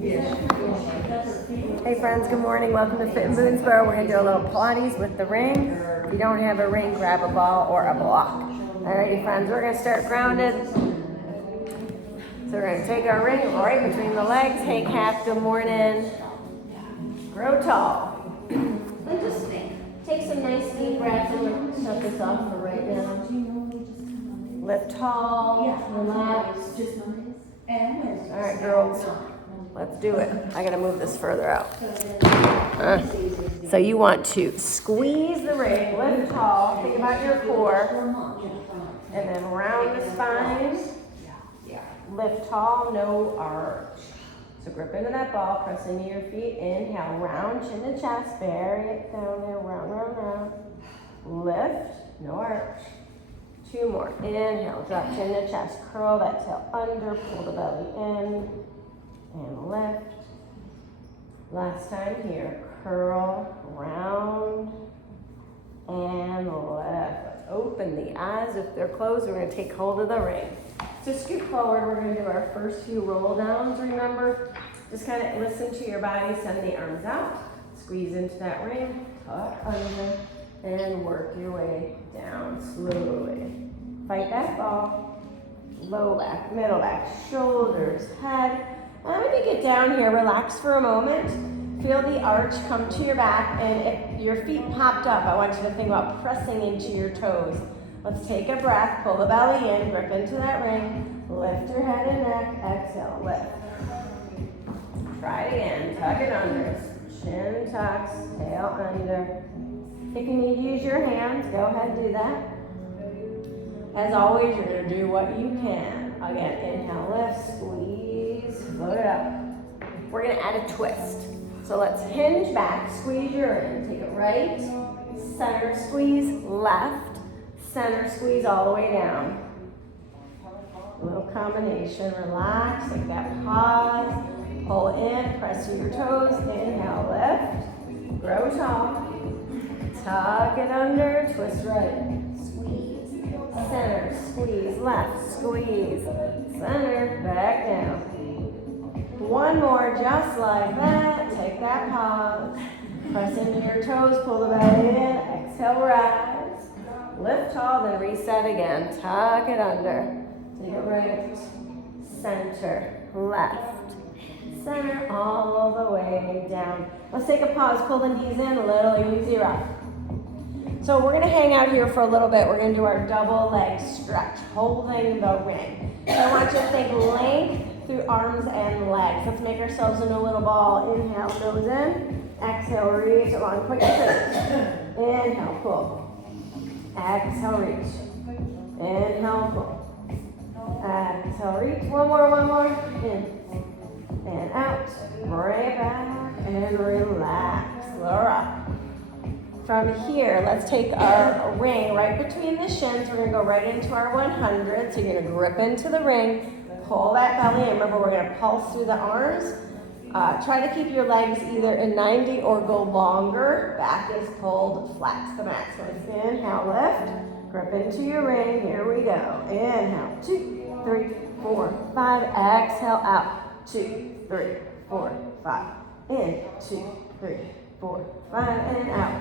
Hey friends, good morning. Welcome to Fit in Boonesboro. We're going to do a little Pilates with the ring. If you don't have a ring, grab a ball or a block. Alrighty friends, we're going to start grounded. So we're going to take our ring right between the legs. Hey Kath, good morning. Grow tall. And just take some nice deep breaths and we'll shut this off for right now. Lift tall, relax. Alright girls, let's do it. I gotta move this further out. So you want to squeeze the ring, lift tall, think about your core, and then round the spine. Lift tall, no arch. So grip into that ball, press into your feet, inhale, round, chin to chest, bury it down there, round, round, round. Lift, no arch. Two more, inhale, drop chin to chest, curl that tail under, pull the belly in, and lift. Last time here, curl, round, and lift. Open the eyes. If they're closed, we're going to take hold of the ring. So scoot forward, we're going to do our first few roll downs, remember. Just kind of listen to your body, send the arms out, squeeze into that ring, tuck under, and work your way down slowly. Fight that ball, low back, middle back, shoulders, head. And when you get down here, relax for a moment. Feel the arch come to your back, and if your feet popped up, I want you to think about pressing into your toes. Let's take a breath, pull the belly in, grip into that ring, lift your head and neck, exhale, lift. Try it again, tuck it under, chin tucks, tail under. If you need to use your hands, go ahead and do that. As always, you're going to do what you can. Again, inhale, lift, squeeze, float it up. We're going to add a twist. So let's hinge back, squeeze your in. Take it right, center squeeze, left, center squeeze all the way down. A little combination, relax, take that pause, pull in, press through your toes, inhale, lift, grow tall, tuck it under, twist right, squeeze, center, squeeze, left, squeeze, center, back down. One more, just like that. Take that pause. Press into your toes, pull the belly in, exhale, rise. Lift tall, then reset again. Tuck it under. Take it right, center, left, center, all the way down. Let's take a pause, pull the knees in, a little easy rock. So we're gonna hang out here for a little bit. We're gonna do our double leg stretch, holding the ring. So I want you to think length through arms and legs. Let's make ourselves into a little ball. Inhale, nose in. Exhale, reach along. Point your toes. Inhale, pull. Exhale, reach. Inhale, pull. Exhale, reach. One more. In and out. Bring it back and relax. Little rock. From here, let's take our ring right between the shins. We're going to go right into our 100. So you're going to grip into the ring. Pull that belly in. Remember, we're going to pulse through the arms. Try to keep your legs either in 90 or go longer. Back is pulled flat to the mat. So inhale, lift. Grip into your ring. Here we go. Inhale. 2, 3, 4, 5. Exhale out. 2, 3, 4, 5. In. 2, 3, 4, 5. And out.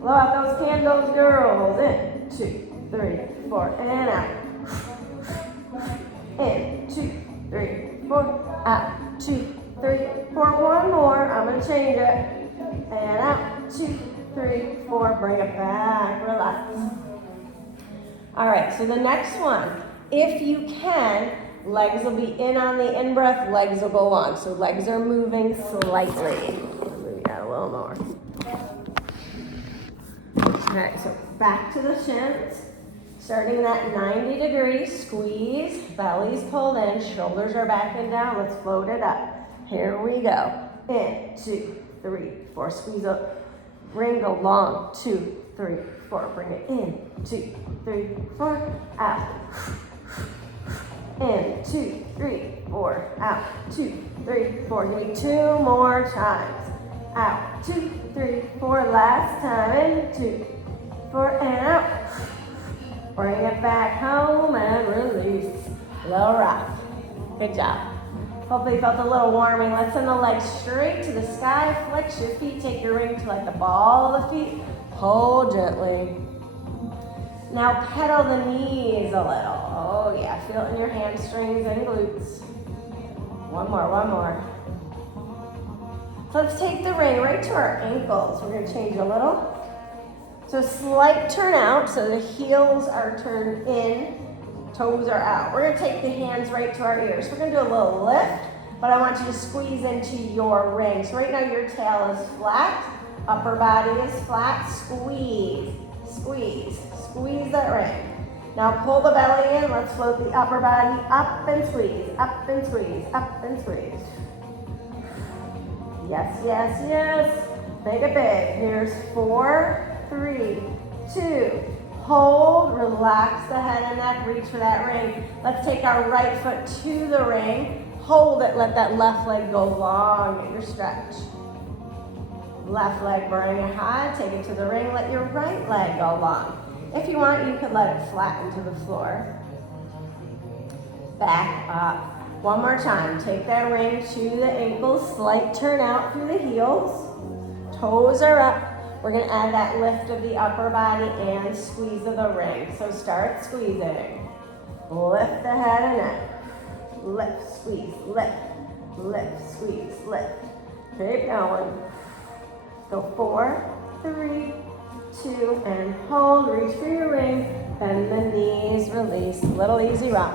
Blow out those candles, girls. In. 2, 3, 4. And out. In, 2, 3, 4, out, 2, 3, 4, one more, I'm gonna change it, and out, 2, 3, 4, bring it back, relax. All right, so the next one, if you can, legs will be in on the in-breath, legs will go long, so legs are moving slightly. Move that a little more. All right, so back to the shins. Starting that 90 degree squeeze, belly's pulled in, shoulders are back and down. Let's float it up. Here we go. In, 2, 3, 4, squeeze up. Ring go long, 2, 3, 4. Bring it in, 2, 3, 4, out. In, 2, 3, 4, out. 2, 3, 4. Give me 2 more times. Out, 2, 3, 4. Last time. In, 2, 4, and out. Bring it back home and release. Little rock. Good job. Hopefully you felt a little warming. Let's send the legs straight to the sky. Flex your feet. Take your ring to like the ball of the feet. Pull gently. Now pedal the knees a little. Oh yeah, feel it in your hamstrings and glutes. One more. So let's take the ring right to our ankles. We're gonna change a little. So slight turn out, so the heels are turned in, toes are out. We're gonna take the hands right to our ears. We're gonna do a little lift, but I want you to squeeze into your ring. So right now your tail is flat, upper body is flat, squeeze, squeeze, squeeze that ring. Now pull the belly in, let's float the upper body up and squeeze, up and squeeze, up and squeeze. Yes, yes, yes. Make it big. Here's 4, 3, 2. Hold, relax the head and neck, reach for that ring. Let's take our right foot to the ring. Hold it, let that left leg go long, get your stretch. Left leg, bring it high, take it to the ring, let your right leg go long. If you want, you could let it flatten to the floor. Back up. One more time, take that ring to the ankles, slight turn out through the heels. Toes are up. We're gonna add that lift of the upper body and squeeze of the ring. So start squeezing. Lift the head and neck. Lift, squeeze, lift, lift, squeeze, lift. Keep going. Go 4, 3, 2, and hold. Reach for your ring. Bend the knees, release. Little easy rock.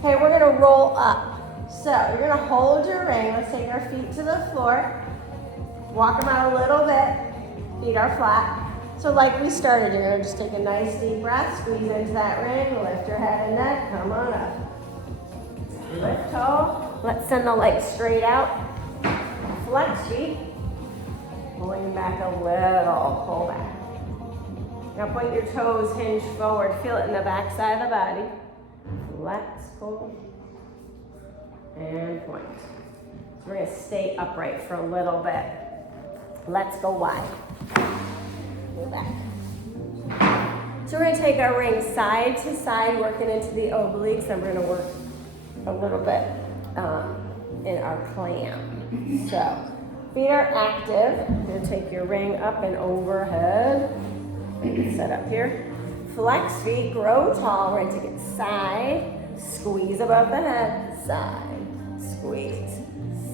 Okay, we're gonna roll up. So you're gonna hold your ring. Let's take our feet to the floor. Walk them out a little bit. Feet are flat. So like we started, you're gonna just take a nice deep breath, squeeze into that ring, lift your head and neck, come on up. Lift tall. Let's send the legs straight out. Flex feet. Pulling back a little, pull back. Now point your toes hinge forward. Feel it in the back side of the body. Flex, pull, and point. So we're gonna stay upright for a little bit. Let's go wide. Go back. So we're gonna take our ring side to side, working into the obliques, and we're gonna work a little bit in our clam. So feet are active. You're gonna take your ring up and overhead. Set up here. Flex feet, grow tall. We're gonna take it side, squeeze above the head, side, squeeze,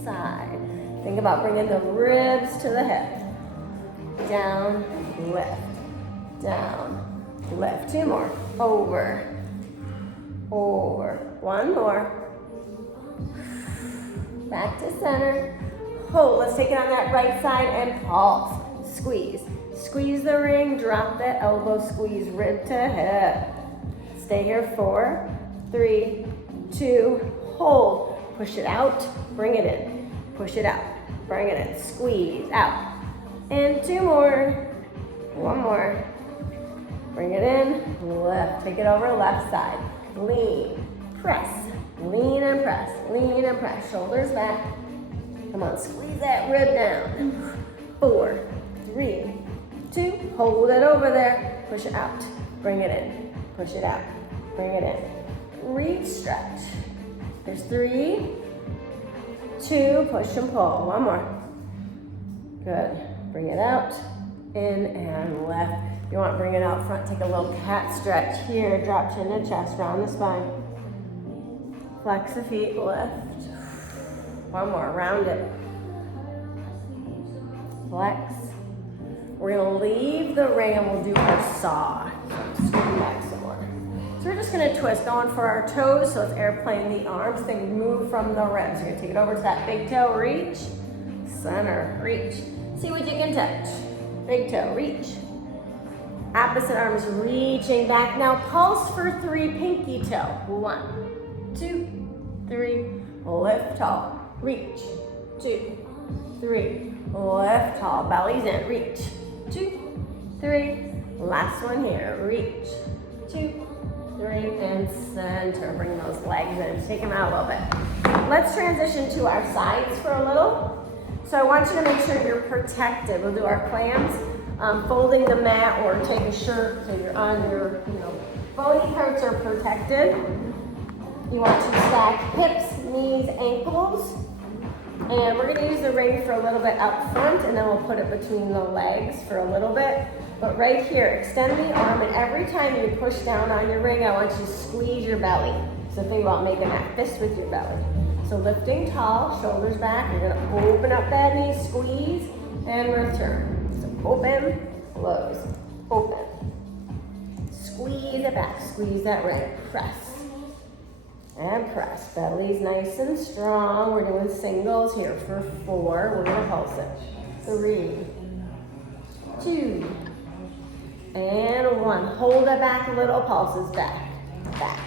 side. Think about bringing the ribs to the hip. Down, lift, down, lift. 2 more. Over, over. 1 more. Back to center. Hold. Let's take it on that right side and pulse. Squeeze. Squeeze the ring, drop the elbow, squeeze rib to hip. Stay here, 4, 3, 2, hold. Push it out, bring it in. Push it out, bring it in. Squeeze out. And 2 more. 1 more. Bring it in, lift. Take it over left side. Lean, press, lean and press, lean and press. Shoulders back. Come on, squeeze that rib down. 4, 3, 2, hold it over there, push it out, bring it in, push it out, bring it in, reach, stretch. There's 3, 2, push and pull, 1 more. Good, bring it out, in and left. You want to bring it out front, take a little cat stretch here, drop chin to chest, round the spine. Flex the feet, lift. 1 more, round it. Flex. We're gonna leave the ring and we'll do our saw. Scoot back some more. So we're just gonna twist, going for our toes, so let's airplane the arms, then move from the ribs. You're gonna take it over to that big toe, reach, center, reach. See what you can touch. Big toe, reach. Opposite arm is reaching back. Now pulse for 3, pinky toe. 1, 2, 3, lift tall, reach, 2, 3, lift tall, belly's in, reach. 2, 3, last one here, reach, 2, 3, and center. Bring those legs in, take them out a little bit. Let's transition to our sides for a little. So I want you to make sure you're protected. We'll do our clams, folding the mat or take a shirt so you're on your, bony parts are protected. You want to stack hips, knees, ankles. And we're gonna use the ring for a little bit up front, and then we'll put it between the legs for a little bit. But right here, extend the arm, and every time you push down on your ring, I want you to squeeze your belly. So think about making that fist with your belly. So lifting tall, shoulders back, you're gonna open up that knee, squeeze, and return. So open, close, open. Squeeze it back, squeeze that ring, press. And press, belly's nice and strong. We're doing singles here for 4. We're gonna pulse it. 3, 2, and 1. Hold it back, little pulses, back, back,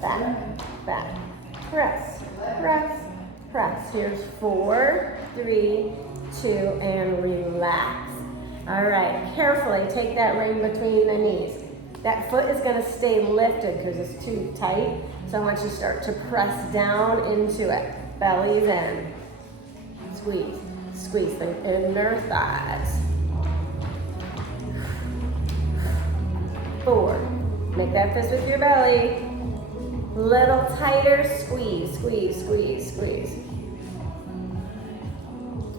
back, back. Press, press, press. Here's 4, 3, 2, and relax. All right, carefully take that ring between the knees. That foot is gonna stay lifted because it's too tight. So I want you to start to press down into it. Belly's in. Squeeze, squeeze the inner thighs. 4, make that fist with your belly. Little tighter, squeeze, squeeze, squeeze, squeeze.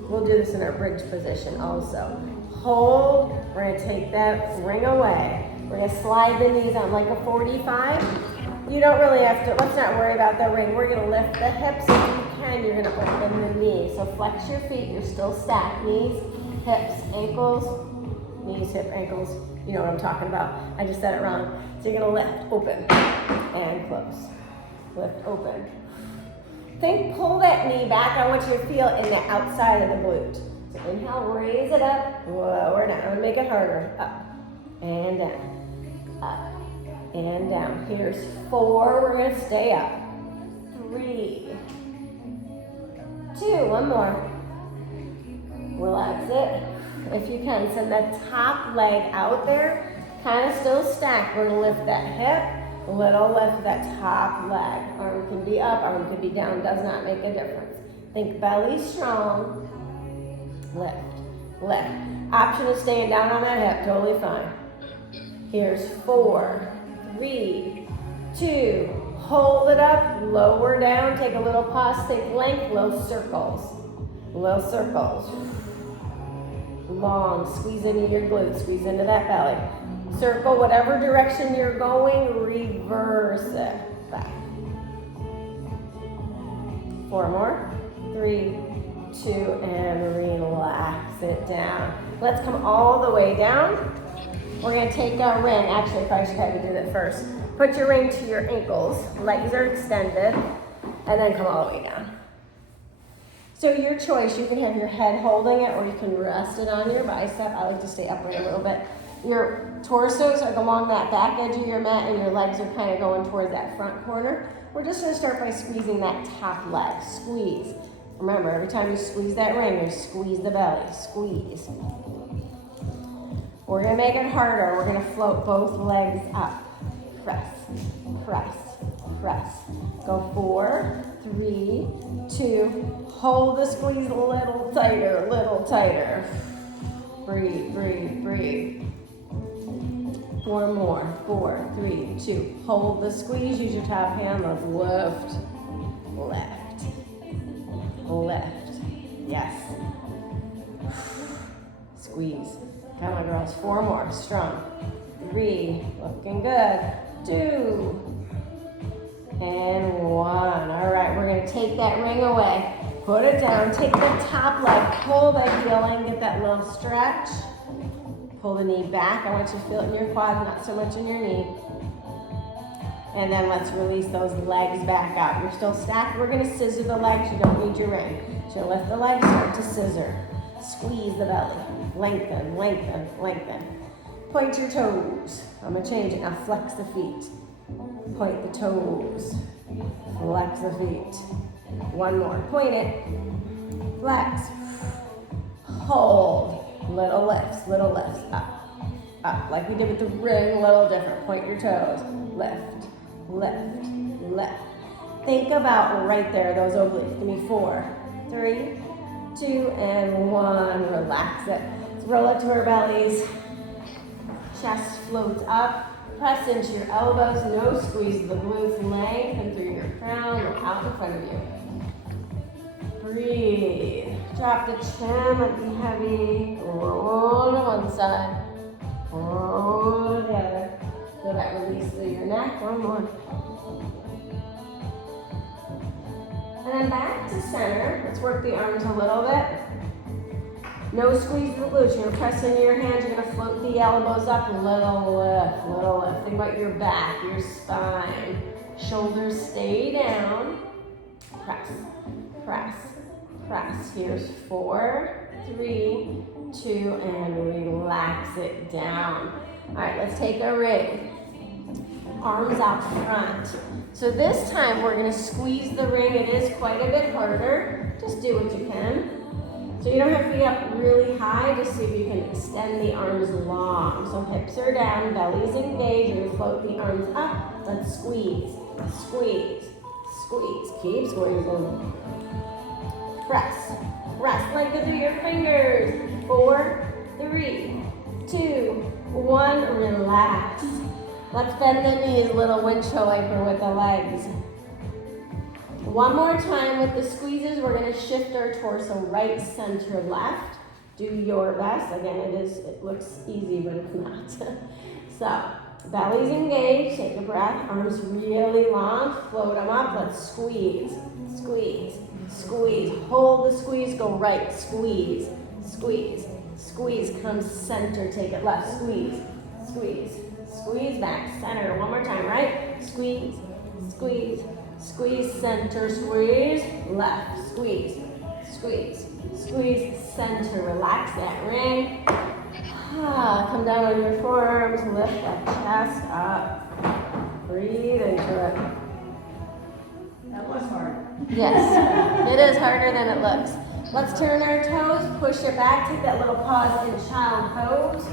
We'll do this in our bridge position also. Hold, we're gonna take that ring away. We're gonna slide the knees on like a 45. You don't really have to, let's not worry about the ring. We're gonna lift the hips if you can. You're gonna open the knees. So flex your feet, you're still stacked. Knees, hips, ankles, knees, hip, ankles. You know what I'm talking about. I just said it wrong. So you're gonna lift, open, and close. Lift, open. Think, pull that knee back. I want you to feel in the outside of the glute. So inhale, raise it up, lower down. I'm gonna make it harder. Up, and down, up, and down. Here's 4, we're gonna stay up. 3, 2, one more. Relax it. If you can, send that top leg out there, kind of still stacked. We're gonna lift that hip, little lift that top leg. Arm can be up, arm can be down, does not make a difference. Think belly strong, lift, lift. Option is staying down on that hip, totally fine. Here's 4, 3, 2, hold it up, lower down, take a little pause, think length, low circles. Low circles. Long, squeeze into your glutes, squeeze into that belly. Circle whatever direction you're going, reverse it back. 4 more. 3, 2, and relax it down. Let's come all the way down. We're gonna take our ring. Actually, I probably should have you do that first. Put your ring to your ankles, legs are extended, and then come all the way down. So your choice, you can have your head holding it or you can rest it on your bicep. I like to stay upright a little bit. Your torsos are along that back edge of your mat and your legs are kind of going towards that front corner. We're just gonna start by squeezing that top leg, squeeze. Remember, every time you squeeze that ring, you squeeze the belly, squeeze. We're gonna make it harder. We're gonna float both legs up. Press, press, press. Go 4, 3, 2, hold the squeeze a little tighter, little tighter. Breathe, breathe, breathe. 4 more, 4, 3, 2. Hold the squeeze, use your top hand, let's lift, left, left, yes. Squeeze, come on girls, 4 more, strong. 3, looking good, 2, and 1. All right, we're gonna take that ring away. Put it down, take the top leg, pull that heel in, get that little stretch. Pull the knee back. I want you to feel it in your quad, not so much in your knee. And then let's release those legs back out. You're still stacked. We're gonna scissor the legs. You don't need your ring. So lift the legs, start to scissor. Squeeze the belly. Lengthen, lengthen, lengthen. Point your toes. I'm gonna change it. Now flex the feet. Point the toes. Flex the feet. 1 more. Point it. Flex. Hold. Little lifts, up, up. Like we did with the ring, a little different. Point your toes. Lift, lift, lift. Think about right there, those obliques. Give me 4, 3, 2, and 1. Relax it. Let's roll it to our bellies. Chest floats up. Press into your elbows. No squeeze the glutes. Lengthen through your crown. Look out in front of you. Breathe. Drop the chin, let it be heavy. Roll to one side. Roll to the other. Feel that release through your neck. One more. And then back to center. Let's work the arms a little bit. No squeeze the glutes. You're pressing your hands. You're going to float the elbows up. Little lift, little lift. Think about your back, your spine. Shoulders stay down. Press, press, press. Here's 4, 3, 2, and relax it down. All right, let's take a ring. Arms out front. So this time we're going to squeeze the ring. It is quite a bit harder. Just do what you can. So you don't have to be up really high. Just see if you can extend the arms long. So hips are down, belly's engaged. You're going to float the arms up. Let's squeeze, squeeze, squeeze. Keep squeezing. Press, press like through your fingers. 4, 3, 2, 1. Relax. Let's bend the knees, little windshield wiper with the legs. One more time with the squeezes. We're going to shift our torso right, center, left. Do your best. Again, it looks easy, but it's not. So, belly's engaged. Take a breath. Arms really long. Float them up. Let's squeeze, squeeze, squeeze. Hold the squeeze. Go right. Squeeze, squeeze, squeeze. Come center. Take it left. Squeeze, squeeze, squeeze back. Center. One more time. Right. Squeeze, squeeze. Squeeze, center, squeeze, left, squeeze, squeeze, squeeze, center. Relax that ring. Come down on your forearms, lift that chest up. Breathe into it. That was hard. Yes, it is harder than it looks. Let's turn our toes, push it back, take that little pause in child pose.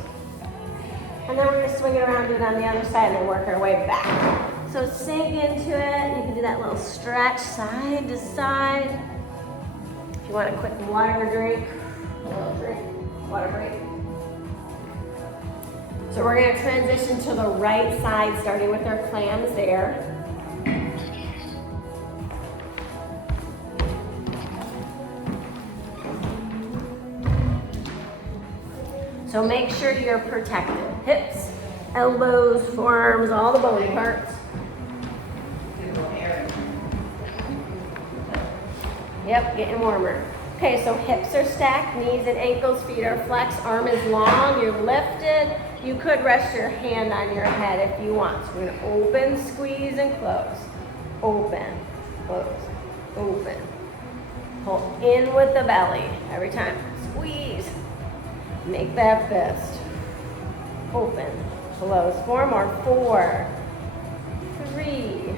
And then we're going to swing it around, do it on the other side, and then work our way back. So sink into it. You can do that little stretch side to side. If you want a quick water drink, water break. So we're going to transition to the right side, starting with our clams there. So make sure you're protected. Hips, elbows, forearms, all the bony parts. Yep, getting warmer. Okay, so hips are stacked, knees and ankles, feet are flexed, arm is long, you're lifted. You could rest your hand on your head if you want. So we're gonna open, squeeze, and close. Open, close, open. Pull in with the belly every time. Squeeze. Make that fist. Open, close. 4 more. 4, 3,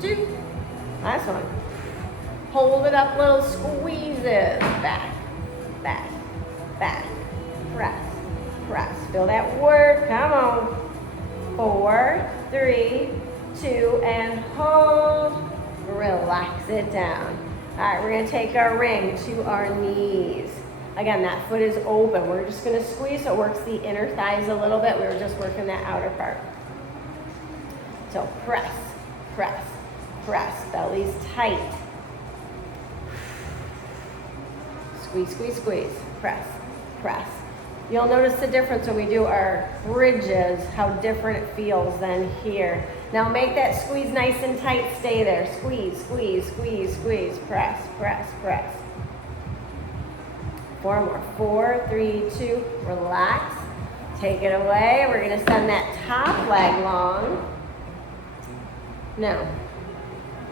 2. Last one. Hold it up, little squeezes. Back, back, back. Press, press. Feel that work. Come on. 4, 3, 2, and hold. Relax it down. All right, we're gonna take our ring to our knees. Again, that foot is open. We're just gonna squeeze so it works the inner thighs a little bit. We were just working that outer part. So press, press, press. Belly's tight. Squeeze, squeeze, squeeze. Press, press. You'll notice the difference when we do our bridges, how different it feels than here. Now make that squeeze nice and tight. Stay there. Squeeze, squeeze, squeeze, squeeze. Press, press, press. 4 more. 4, 3, 2. Relax. Take it away. We're going to send that top leg long. No.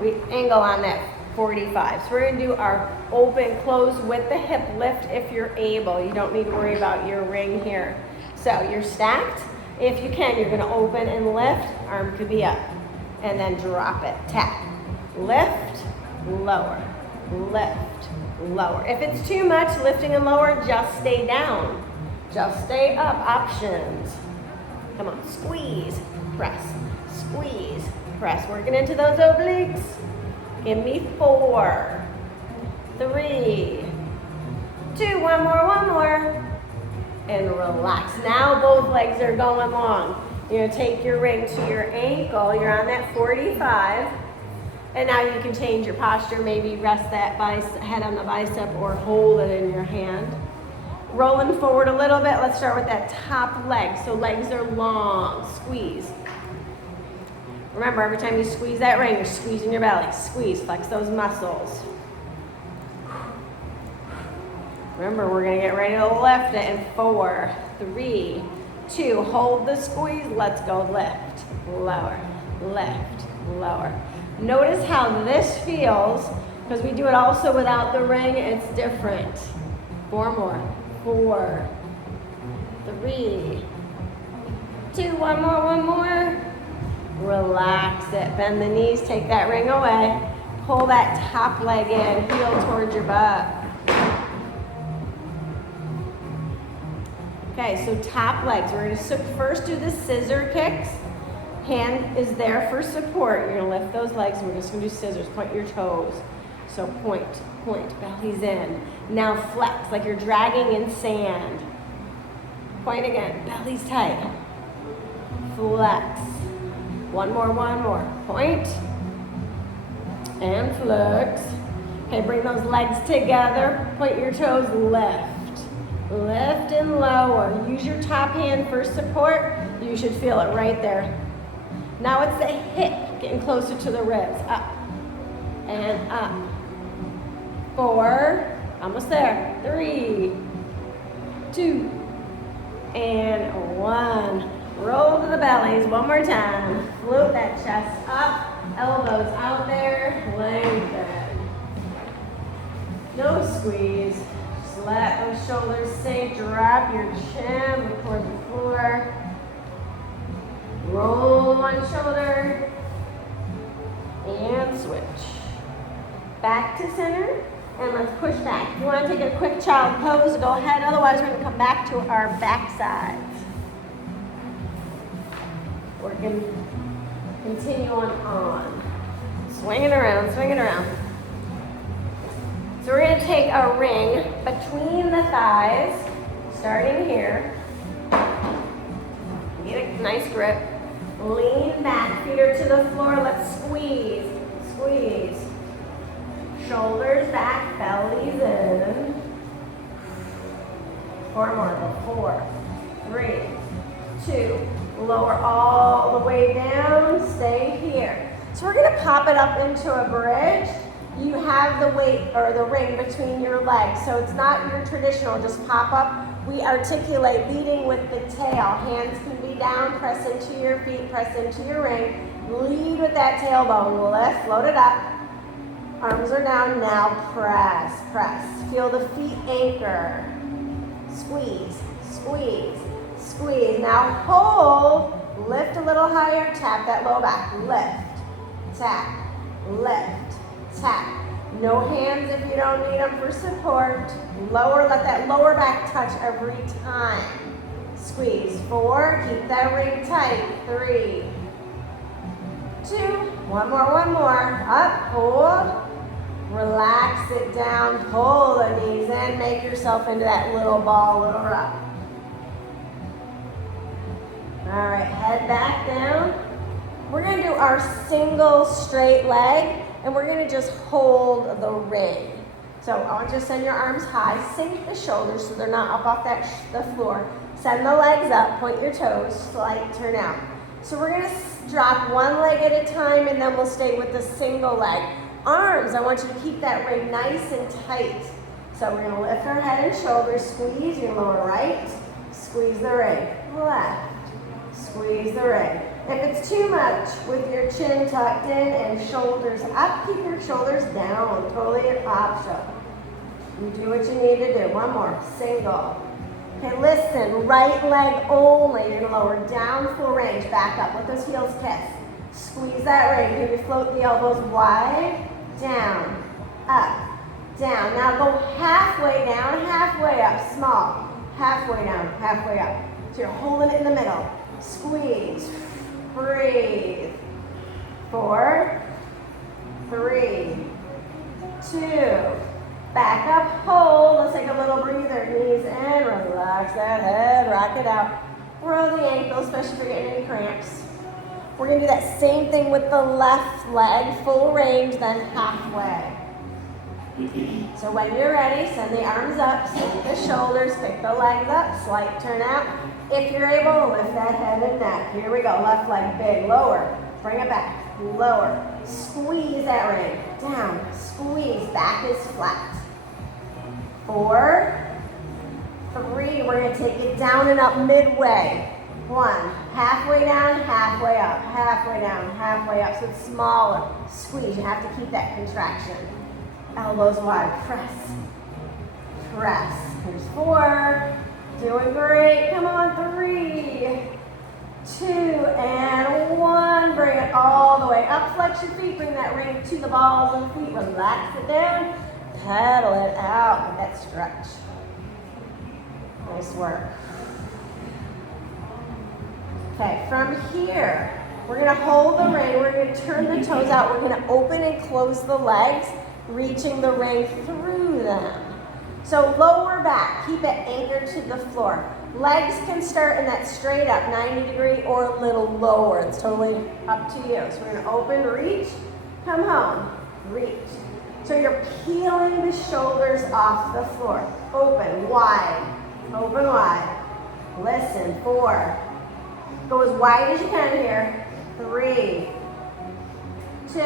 We angle on that 45. So we're going to do our open, close with the hip lift if you're able. You don't need to worry about your ring here. So you're stacked. If you can, you're going to open and lift. Arm could be up. And then drop it. Tap. Lift, lower. Lift, lower. If it's too much, lifting and lower, just stay down. Just stay up. Options. Come on. Squeeze. Press. Squeeze. Press. Working into those obliques. Give me 4, 3, 2, one more. And relax. Now both legs are going long. You're gonna take your ring to your ankle. You're on that 45. And now you can change your posture, maybe rest that head on the bicep or hold it in your hand. Rolling forward a little bit, let's start with that top leg. So legs are long, squeeze. Remember, every time you squeeze that ring, you're squeezing your belly. Squeeze, flex those muscles. Remember, we're gonna get ready to lift it in 4, 3, 2, hold the squeeze, let's go lift, lower, lift, lower. Notice how this feels, because we do it also without the ring, it's different. 4 more, 4, 3, 2, one more. Relax it, bend the knees, take that ring away. Pull that top leg in, heel towards your butt. Okay, so top legs. We're gonna first do the scissor kicks. Hand is there for support. You're gonna lift those legs and we're just gonna do scissors. Point your toes. So point, belly's in. Now flex, like you're dragging in sand. Point again, belly's tight. Flex. One more. Point. And flex. Okay, bring those legs together. Point your toes, lift. Lift and lower. Use your top hand for support. You should feel it right there. Now it's the hip, getting closer to the ribs. Up and up. 4, almost there. 3, 2, and 1. Roll to the bellies one more time. Float that chest up, elbows out there, lengthen. No squeeze. Just let those shoulders sink. Drop your chin toward the floor. Roll one shoulder and switch. Back to center and let's push back. If you want to take a quick child pose, go ahead. Otherwise, we're going to come back to our back sides. We're going to continue on. Swing it around. So we're going to take a ring between the thighs, starting here. Get a nice grip. Lean back, feet are to the floor. Let's squeeze. Shoulders back, bellies in. 4 more. 4, 3, 2. Lower all the way down. Stay here. So we're going to pop it up into a bridge. You have the weight or the ring between your legs. So it's not your traditional just pop up. We articulate, leading with the tail. Hands can be down, press into your feet, press into your ring. Lead with that tailbone. Lift, float it up. Arms are down, now press. Feel the feet anchor. Squeeze. Now hold, lift a little higher, tap that low back. Lift, tap. No hands if you don't need them for support. Lower, let that lower back touch every time. Squeeze. 4, keep that ring tight. 3, 2, one more. Up, hold. Relax it down, pull the knees in, make yourself into that little ball, little rock. All right, head back down. We're gonna do our single straight leg, and we're gonna just hold the ring. So I want you to send your arms high, sink the shoulders so they're not up off the floor. Send the legs up, point your toes, slight turn out. So we're gonna drop one leg at a time, and then we'll stay with the single leg. Arms, I want you to keep that ring nice and tight. So we're gonna lift our head and shoulders, squeeze your lower right, squeeze the ring, left, squeeze the ring. If it's too much, with your chin tucked in and shoulders up, keep your shoulders down, totally an option. You do what you need to do. One more, single. Okay, listen, right leg only. You're gonna lower down, full range, back up, let those heels kiss. Squeeze that ring, maybe float the elbows wide, down, up, down. Now go halfway down, halfway up, small. Halfway down, halfway up. So you're holding it in the middle. Squeeze, breathe. 4, 3, 2. Back up, hold. Let's take a little breather. Knees in, relax that head, rock it out. Roll the ankles, especially if you're getting any cramps. We're gonna do that same thing with the left leg, full range, then halfway. So when you're ready, send the arms up, sink the shoulders, pick the legs up, slight turn out. If you're able, lift that head and neck. Here we go, left leg big, lower, bring it back, lower. Squeeze that ring, down, squeeze, back is flat. 4, 3, we're gonna take it down and up midway. 1, halfway down, halfway up, halfway down, halfway up. So it's smaller, squeeze, you have to keep that contraction. Elbows wide, press, press. Here's 4, doing great, come on, 3, 2, and 1. Bring it all the way up, flex your feet, bring that ring to the balls of the feet, relax it down, pedal it out with that stretch. Nice work. Okay, from here, we're gonna hold the ring, we're gonna turn the toes out, we're gonna open and close the legs, reaching the ring through them. So lower back, keep it anchored to the floor. Legs can start in that straight up 90 degree or a little lower. It's totally up to you. So we're gonna open, reach, come home, reach. So you're peeling the shoulders off the floor. Open, wide, open wide. Listen, 4. Go as wide as you can here. 3, 2,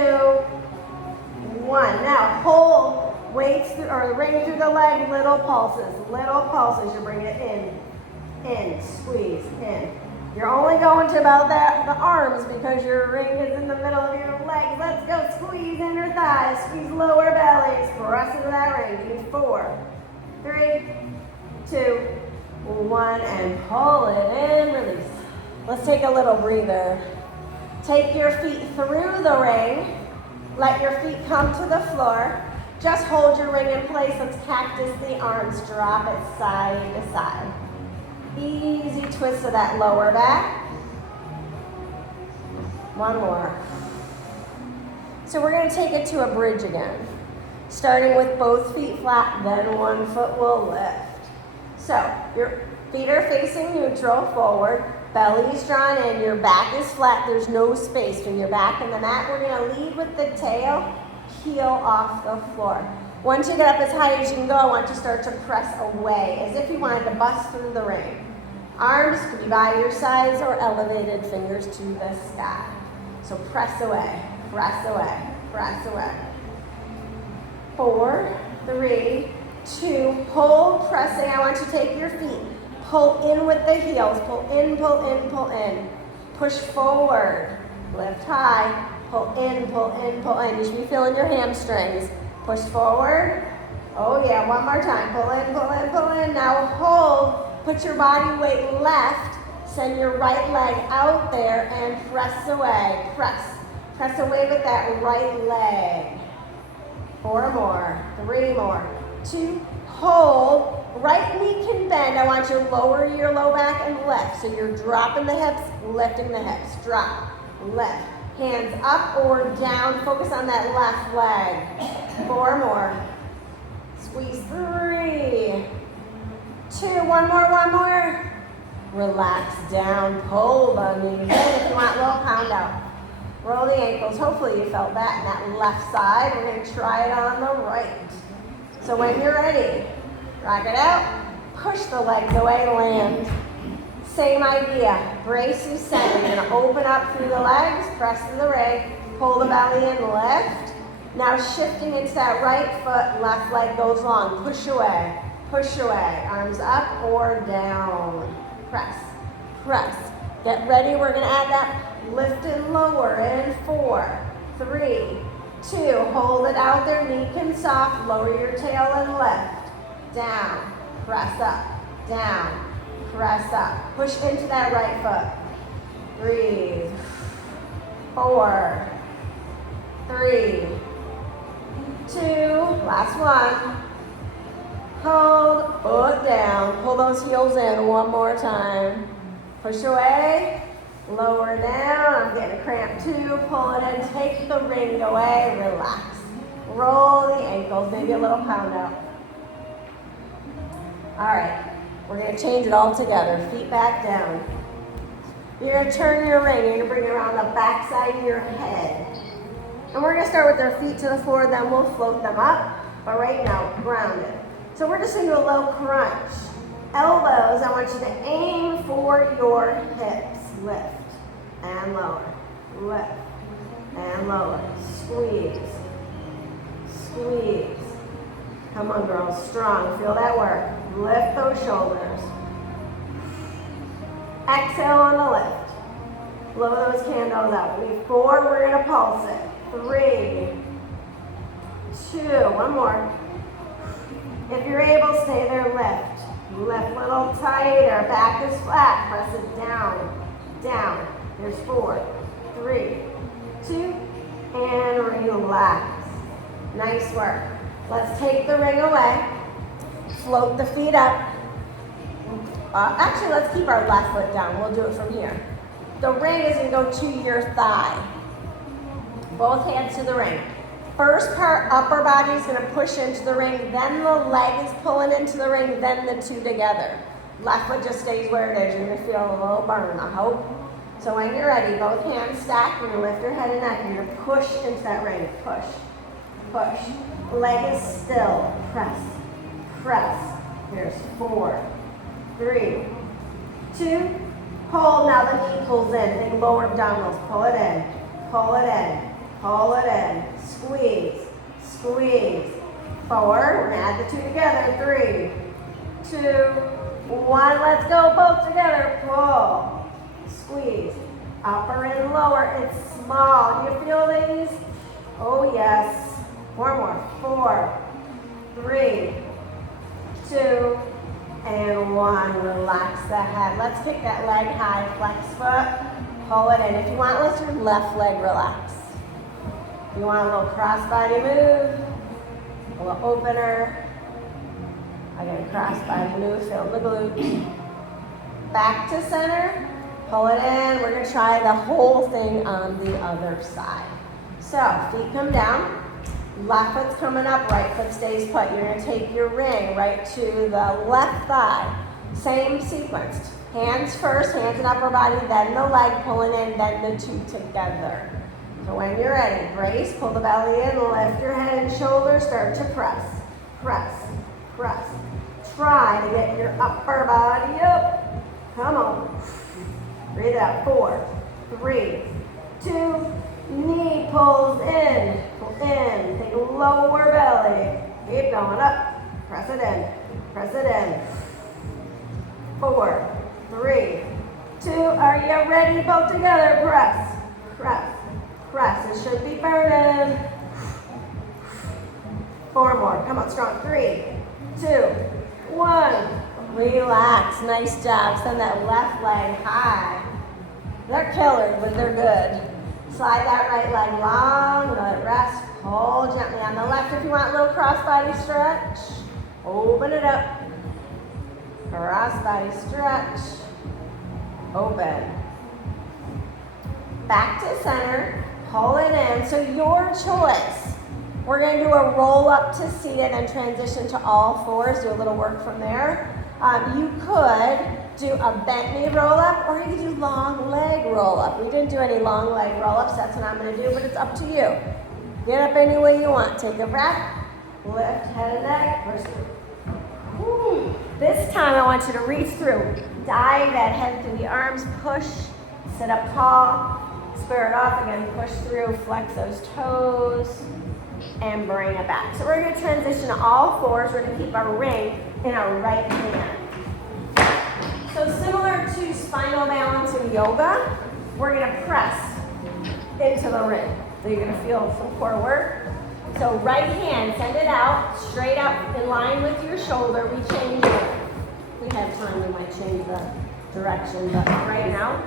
1. Now hold weights through, or ring through the leg, little pulses. Little pulses. You bring it in, squeeze, in. You're only going to about the arms because your ring is in the middle of your legs. Let's go. Squeeze inner thighs, squeeze lower bellies. Press into that ring. Do 4, 3, 2, 1, and pull it in, release. Let's take a little breather. Take your feet through the ring. Let your feet come to the floor. Just hold your ring in place. Let's cactus the arms. Drop it side to side. Easy twist of that lower back. 1 more. So we're going to take it to a bridge again. Starting with both feet flat, then 1 foot will lift. So your feet are facing neutral, forward. Belly's drawn in, your back is flat, there's no space between your back and the mat. We're gonna lead with the tail, heel off the floor. Once you get up as high as you can go, I want you to start to press away, as if you wanted to bust through the ring. Arms can be by your sides or elevated, fingers to the sky. So press away, press away, press away. 4, 3, 2, hold, pressing. I want you to take your feet. Pull in with the heels, pull in, pull in, pull in. Push forward, lift high, pull in, pull in, pull in. You should be feeling your hamstrings. Push forward. Oh yeah, 1 more time. Pull in, pull in, pull in. Now hold, put your body weight left, send your right leg out there and press away. Press away with that right leg. 4 more, 3 more, 2, hold. Right knee can bend. I want you to lower your low back and lift. So you're dropping the hips, lifting the hips. Drop, lift. Hands up or down. Focus on that left leg. 4 more. Squeeze 3, 2, 1 more, 1 more. Relax down. Pull the knees in. If you want, a little pound out. Roll the ankles. Hopefully you felt that in that left side. We're going to try it on the right. So when you're ready, rock it out, push the legs away, land. Same idea, brace through center. You're gonna open up through the legs, press through the ring, pull the belly in, lift. Now shifting into that right foot, left leg goes long. Push away, arms up or down. Press, press. Get ready, we're gonna add that lift and lower in 4, 3, 2, hold it out there, knee can soft, lower your tail and lift. Down, press up, down, press up. Push into that right foot. Breathe. 4, 3, 2, last one. Hold, foot down, pull those heels in 1 more time. Push away, lower down, I'm getting a cramp too, pull it in, take the ring away, relax. Roll the ankles, maybe a little pound out. All right, we're gonna change it all together. Feet back down. You're gonna turn your ring, you're gonna bring it around the back side of your head. And we're gonna start with our feet to the floor, then we'll float them up. But right now, grounded. So we're just gonna do a low crunch. Elbows, I want you to aim for your hips. Lift and lower, lift and lower. Squeeze, squeeze. Come on, girls, strong, feel that work. Lift those shoulders. Exhale on the lift. Blow those candles out. We need 4, we're gonna pulse it. 3, 2, one more. If you're able, stay there, lift. Lift a little tighter, back is flat, press it down, down. There's 4, 3, 2, and relax. Nice work. Let's take the ring away. Float the feet up. Actually, let's keep our left foot down. We'll do it from here. The ring is gonna go to your thigh. Both hands to the ring. First part, upper body is gonna push into the ring, then the leg is pulling into the ring, then the two together. Left foot just stays where it is. You're gonna feel a little burn, I hope. So when you're ready, both hands stacked, you're gonna lift your head and neck, you're gonna push into that ring. Push, push. Leg is still, press, press. Here's 4, 3, 2, hold. Now the knee pulls in, think lower abdominals, pull it in, pull it in. Pull it in, squeeze, squeeze. 4, we're gonna add the 2 together. 3, 2, 1, let's go, both together. Pull, squeeze, upper and lower, it's small. Do you feel these? Oh yes. 4 more, 4, 3, 2, and 1. Relax the head. Let's kick that leg high, flex foot, pull it in. If you want, let your left leg relax. You want a little cross-body move, a little opener. Again, cross-body move, feel the glutes. Back to center, pull it in. We're gonna try the whole thing on the other side. So, feet come down, left foot's coming up, right foot stays put. You're gonna take your ring right to the left thigh. Same sequence. Hands first, hands and upper body, then the leg pulling in, then the 2 together. So when you're ready, brace, pull the belly in, lift your head and shoulders, start to press, press, press. Try to get your upper body up. Come on. Breathe out. 4, 3, 2, knee pulls in, pull in, take lower belly. Keep going up, press it in, press it in. 4, 3, 2, are you ready? Both together, press, press. Press, it should be burning. 4 more, come on, strong. 3, 2, 1. Relax, nice job. Send that left leg high. They're killers, but they're good. Slide that right leg long, let it rest. Pull gently on the left if you want a little cross-body stretch. Open it up. Cross-body stretch. Open. Back to center. Pull it in. So your choice. We're going to do a roll up to seated and transition to all 4s. Do a little work from there. You could do a bent knee roll up, or you could do long leg roll up. We didn't do any long leg roll ups. That's what I'm going to do, but it's up to you. Get up any way you want. Take a breath. Lift head and neck. Push through. This time I want you to reach through. Dive that head through the arms. Push. Sit up tall. Square it off again, push through, flex those toes, and bring it back. So we're going to transition to all 4s. We're going to keep our ring in our right hand. So similar to spinal balance in yoga, we're going to press into the ring. So you're going to feel some core work. So right hand, send it out, straight up in line with your shoulder. We change it. If we have time, we might change the direction, but right now,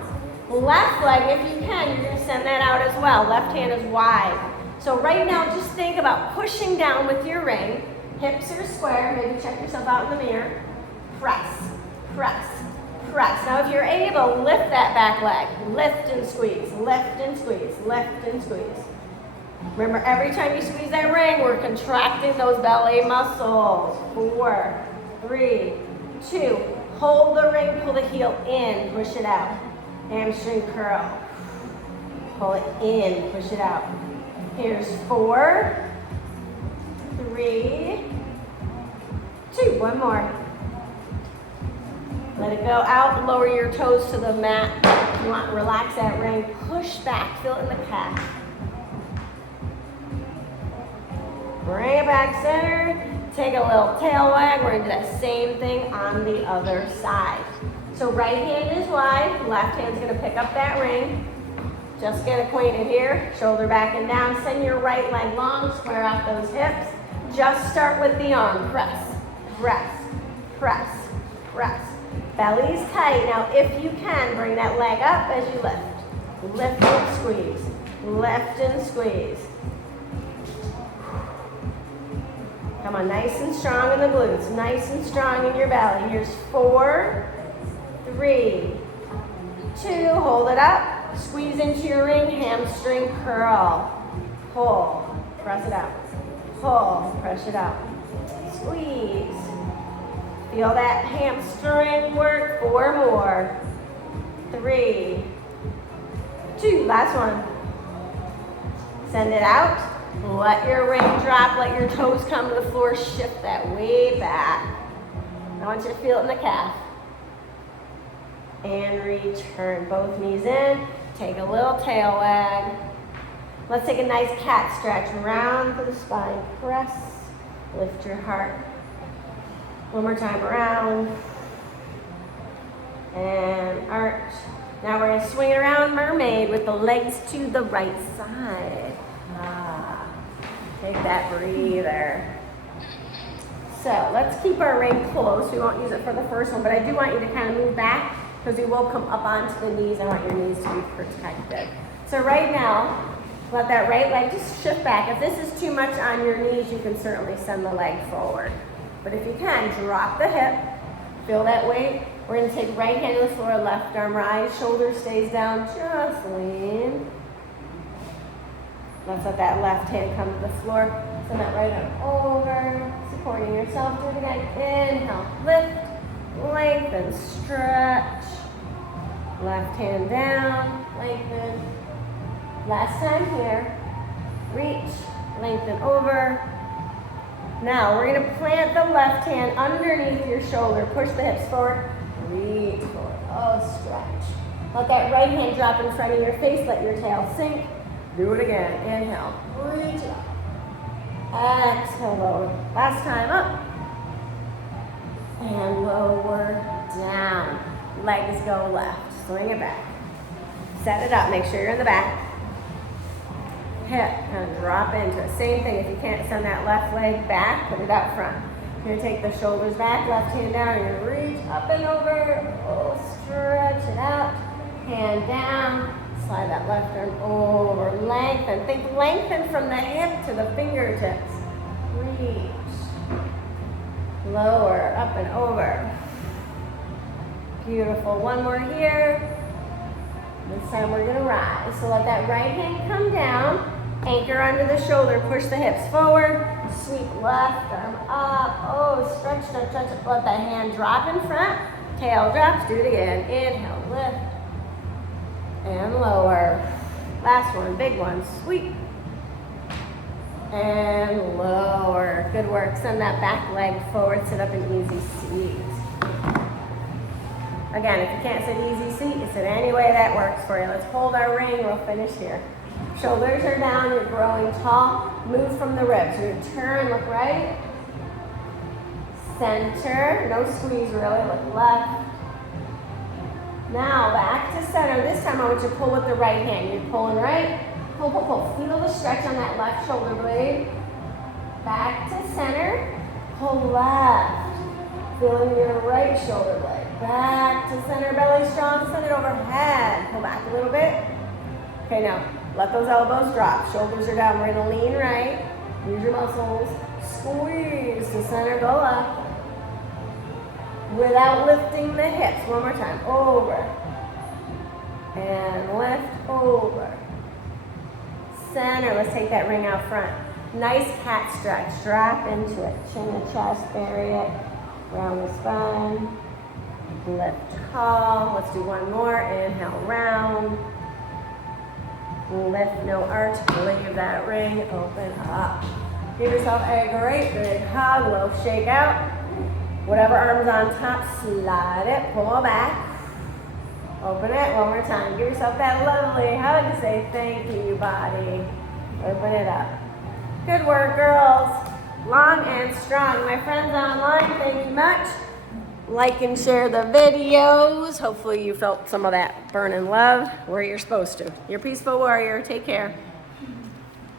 left leg, if you can, you're going to send that out as well. Left hand is wide. So right now, just think about pushing down with your ring. Hips are square. Maybe check yourself out in the mirror. Press, press, press. Now if you're able, lift that back leg. Lift and squeeze, lift and squeeze, lift and squeeze. Remember, every time you squeeze that ring, we're contracting those belly muscles. 4, 3, 2. Hold the ring, pull the heel in, push it out. Hamstring curl. Pull it in, push it out. Here's 4, 3, 2, one more. Let it go out, lower your toes to the mat. You want to relax that ring, push back, feel it in the calf. Bring it back center, take a little tail wag. We're gonna do that same thing on the other side. So right hand is wide, left hand's gonna pick up that ring. Just get acquainted here, shoulder back and down. Send your right leg long, square out those hips. Just start with the arm, press, press, press, press. Belly's tight. Now if you can, bring that leg up as you lift. Lift and squeeze, lift and squeeze. Come on, nice and strong in the glutes, nice and strong in your belly. Here's 4, 3, 2, hold it up. Squeeze into your ring, hamstring curl. Pull, press it out. Pull, press it out. Squeeze. Feel that hamstring work. 4 more. 3, 2, last one. Send it out. Let your ring drop, let your toes come to the floor, shift that way back. I want you to feel it in the calf. And return, both knees in. Take a little tail wag. Let's take a nice cat stretch. Round through the spine, press, lift your heart. One more time, around. And arch. Now we're gonna swing it around mermaid with the legs to the right side. Take that breather. So let's keep our ring close. We won't use it for the first one, but I do want you to kind of move back because we will come up onto the knees. I want your knees to be protected. So right now, let that right leg just shift back. If this is too much on your knees, you can certainly send the leg forward. But if you can, drop the hip, feel that weight. We're gonna take right hand to the floor, left arm rise, shoulder stays down, just lean. Let's let that left hand come to the floor. Send that right arm over, supporting yourself. Do it again. Inhale, lift, lengthen, stretch. Left hand down, lengthen. Last time here. Reach, lengthen over. Now we're gonna plant the left hand underneath your shoulder. Push the hips forward, reach forward. Oh, stretch. Let that right hand drop in front of your face. Let your tail sink. Do it again. Inhale, reach up. Exhale, lower. Last time up. And lower down. Legs go left. Swing it back. Set it up. Make sure you're in the back. Hip and drop into it. Same thing. If you can't send that left leg back, put it out front. You're going to take the shoulders back, left hand down. You're going to reach up and over. Oh, stretch it out. Hand down. Slide that left arm over. Lengthen. Think lengthen from the hip to the fingertips. Reach. Lower, up and over. Beautiful. One more here. This time we're going to rise. So let that right hand come down. Anchor under the shoulder. Push the hips forward. Sweep left arm up. Oh, stretch, stretch, stretch. Let that hand drop in front. Tail drops. Do it again. Inhale, lift. And lower. Last one, big one. Sweep. And lower. Good work. Send that back leg forward. Sit up in easy seat. Again, if you can't sit easy seat, you sit any way that works for you. Let's hold our ring. We'll finish here. Shoulders are down. You're growing tall. Move from the ribs. You're going to turn, look right. Center. No squeeze really. Look left. Now back to center. This time I want you to pull with the right hand. You're pulling right. Pull, pull, pull. Feel the stretch on that left shoulder blade. Back to center. Pull left. Feeling your right shoulder blade. Back to center. Belly strong. Send it overhead. Pull back a little bit. Okay, now let those elbows drop. Shoulders are down. We're going to lean right. Use your muscles. Squeeze to center. Go up. Without lifting the hips. One more time. Over. And lift. Over. Center. Let's take that ring out front. Nice cat stretch. Drop into it. Chin to chest. Bury it. Round the spine. Lift tall. Let's do one more. Inhale, round. Lift, no arch. Leave that ring. Open up. Give yourself a great big hug. Little shake out. Whatever arm's on top, slide it. Pull back. Open it one more time. Give yourself that lovely hug. Say thank you, body. Open it up. Good work, girls. Long and strong. My friends online, thank you much. Like and share the videos. Hopefully you felt some of that burning love where you're supposed to. You're a peaceful warrior. Take care.